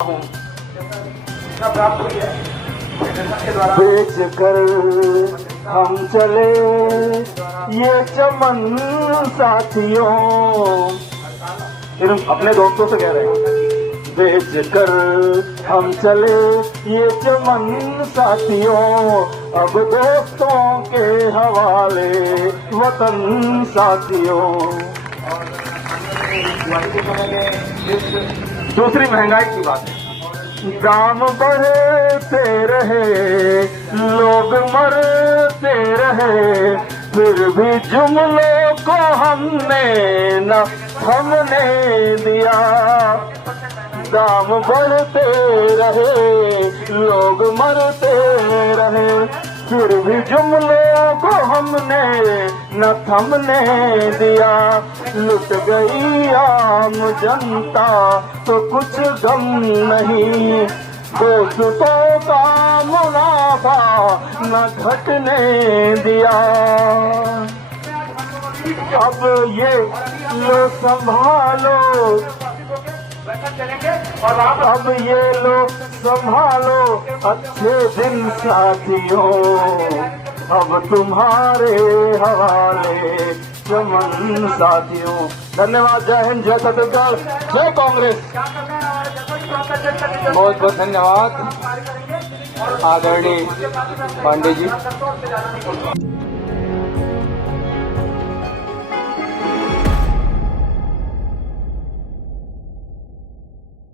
बेच कर हम चले ये चमन साथियों, अपने दोस्तों से कह रहे हैं, बेच कर हम चले ये चमन साथियों, अब दोस्तों के हवाले वतन साथियों। दूसरी महंगाई की बात है, दाम बढ़ते रहे लोग मरते रहे, फिर भी जुमलों को हमने न थमने दिया। दाम बढ़ते रहे लोग मरते रहे, फिर भी जुमलों को हमने न थमने दिया। लुट गई आम जनता तो कुछ गम नहीं, दोस्तों का मुनाफा न घटने दिया। अब ये लो संभालो, अब ये लोग संभालो अच्छे दिन साथियों, अब तुम्हारे हवाले चमन साथियों। धन्यवाद। जय हिंद, जय छत्तीसगढ़, जय कांग्रेस। बहुत बहुत धन्यवाद आदरणीय पांडे जी।